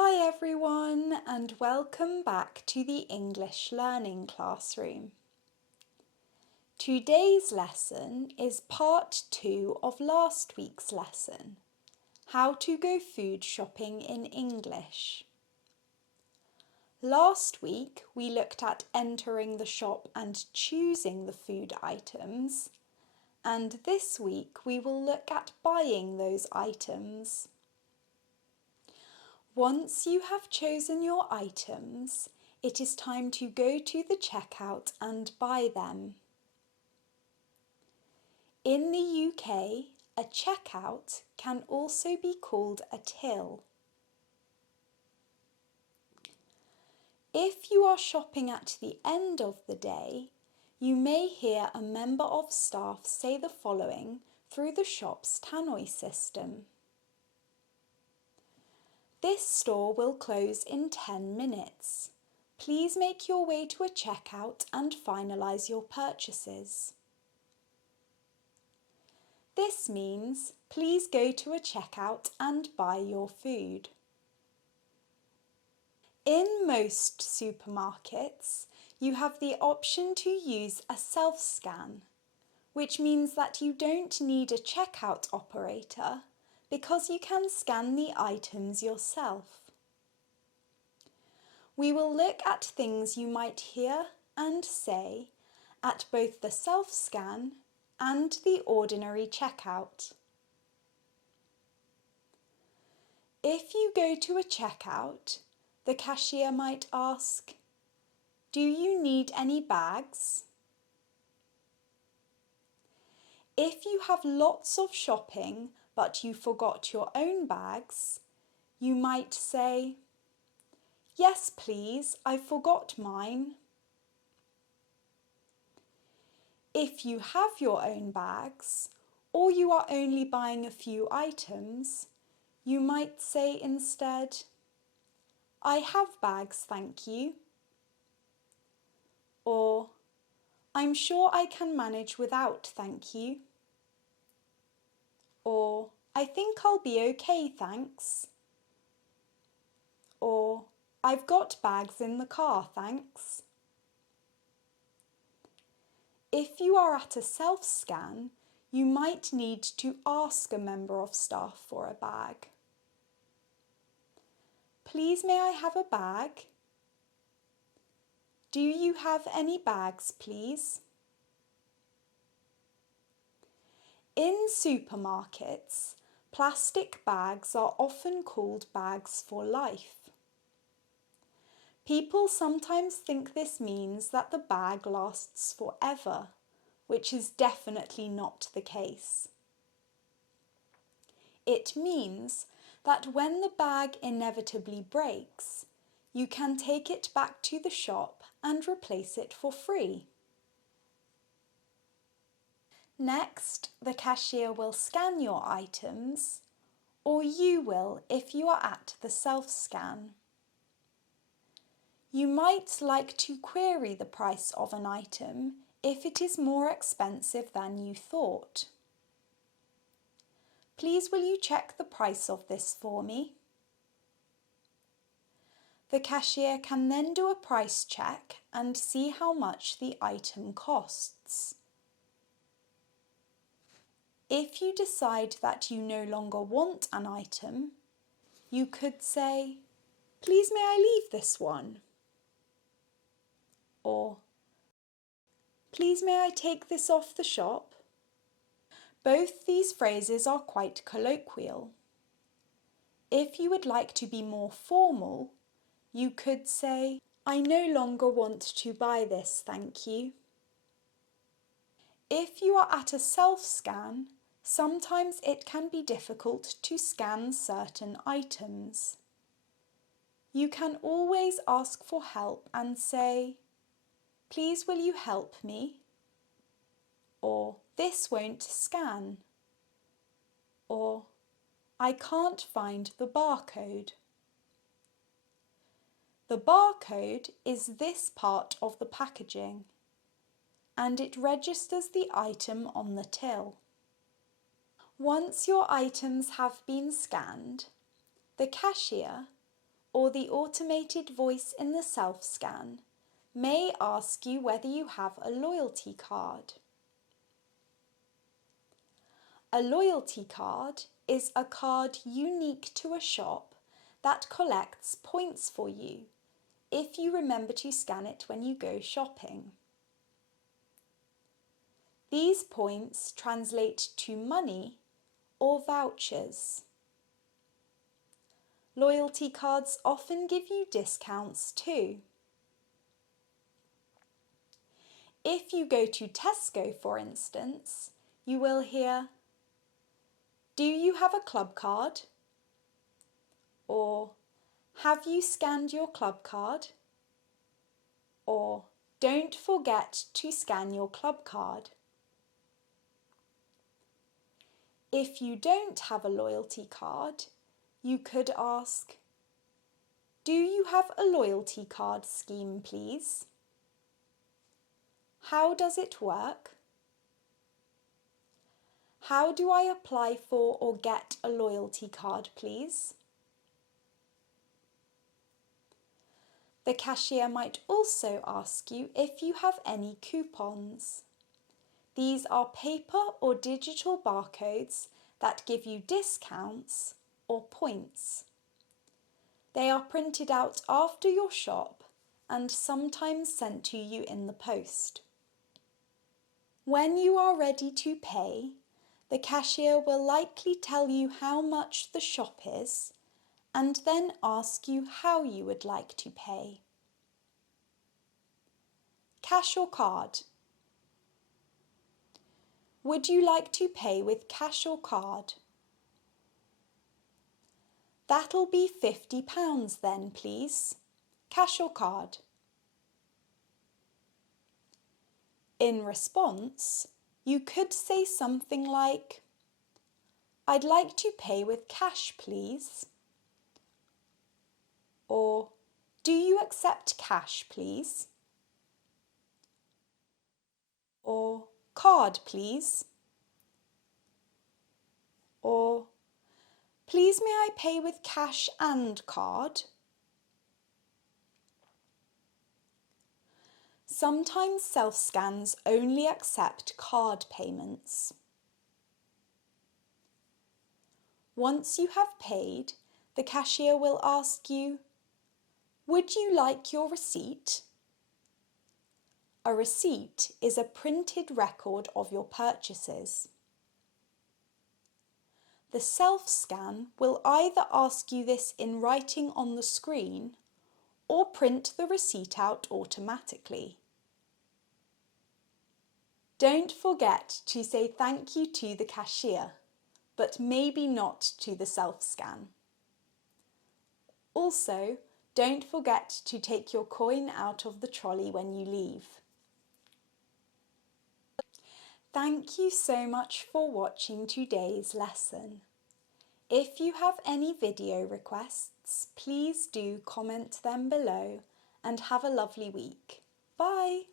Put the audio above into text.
Hi everyone and welcome back to the English Learning Classroom. Today's lesson is part 2 of last week's lesson, How to Go Food Shopping in English. Last week we looked at entering the shop and choosing the food items, and this week we will look at buying those items. Once you have chosen your items, it is time to go to the checkout and buy them. In the UK, a checkout can also be called a till. If you are shopping at the end of the day, you may hear a member of staff say the following through the shop's tannoy system. This store will close in 10 minutes. Please make your way to a checkout and finalise your purchases. This means please go to a checkout and buy your food. In most supermarkets, you have the option to use a self-scan, which means that you don't need a checkout operator because you can scan the items yourself. We will look at things you might hear and say at both the self-scan and the ordinary checkout. If you go to a checkout, the cashier might ask, "Do you need any bags?" If you have lots of shopping but you forgot your own bags, you might say, "Yes, please, I forgot mine." If you have your own bags, or you are only buying a few items, you might say instead, "I have bags, thank you." Or, "I'm sure I can manage without, thank you." Or, "I think I'll be okay, thanks." Or, "I've got bags in the car, thanks." If you are at a self-scan, you might need to ask a member of staff for a bag. "Please may I have a bag?" "Do you have any bags, please?" In supermarkets, plastic bags are often called bags for life. People sometimes think this means that the bag lasts forever, which is definitely not the case. It means that when the bag inevitably breaks, you can take it back to the shop and replace it for free. Next, the cashier will scan your items, or you will if you are at the self-scan. You might like to query the price of an item if it is more expensive than you thought. "Please will you check the price of this for me?" The cashier can then do a price check and see how much the item costs. If you decide that you no longer want an item, you could say, "Please may I leave this one?" Or, "Please may I take this off the shop?" Both these phrases are quite colloquial. If you would like to be more formal, you could say, "I no longer want to buy this, thank you." If you are at a self-scan, sometimes it can be difficult to scan certain items. You can always ask for help and say, "Please will you help me?" Or, "This won't scan." Or, "I can't find the barcode." The barcode is this part of the packaging, and it registers the item on the till. Once your items have been scanned, the cashier, or the automated voice in the self-scan may ask you whether you have a loyalty card. A loyalty card is a card unique to a shop that collects points for you if you remember to scan it when you go shopping. These points translate to money or vouchers. Loyalty cards often give you discounts too. If you go to Tesco, for instance, you will hear, "Do you have a club card?" Or, "Have you scanned your club card?" Or, "Don't forget to scan your club card." If you don't have a loyalty card, you could ask, "Do you have a loyalty card scheme, please? How does it work? How do I apply for or get a loyalty card, please?" The cashier might also ask you if you have any coupons. These are paper or digital barcodes that give you discounts or points. They are printed out after your shop and sometimes sent to you in the post. When you are ready to pay, the cashier will likely tell you how much the shop is and then ask you how you would like to pay. Cash or card? Would you like to pay with cash or card? That'll be £50 then, please. Cash or card? In response, you could say something like, "I'd like to pay with cash, please." Or, "Do you accept cash, please?" Or, "Card, please." Or, "Please may I pay with cash and card?" Sometimes self-scans only accept card payments. Once you have paid, the cashier will ask you, "Would you like your receipt?" A receipt is a printed record of your purchases. The self-scan will either ask you this in writing on the screen or print the receipt out automatically. Don't forget to say thank you to the cashier, but maybe not to the self-scan. Also, don't forget to take your coin out of the trolley when you leave. Thank you so much for watching today's lesson. If you have any video requests, please do comment them below and have a lovely week. Bye!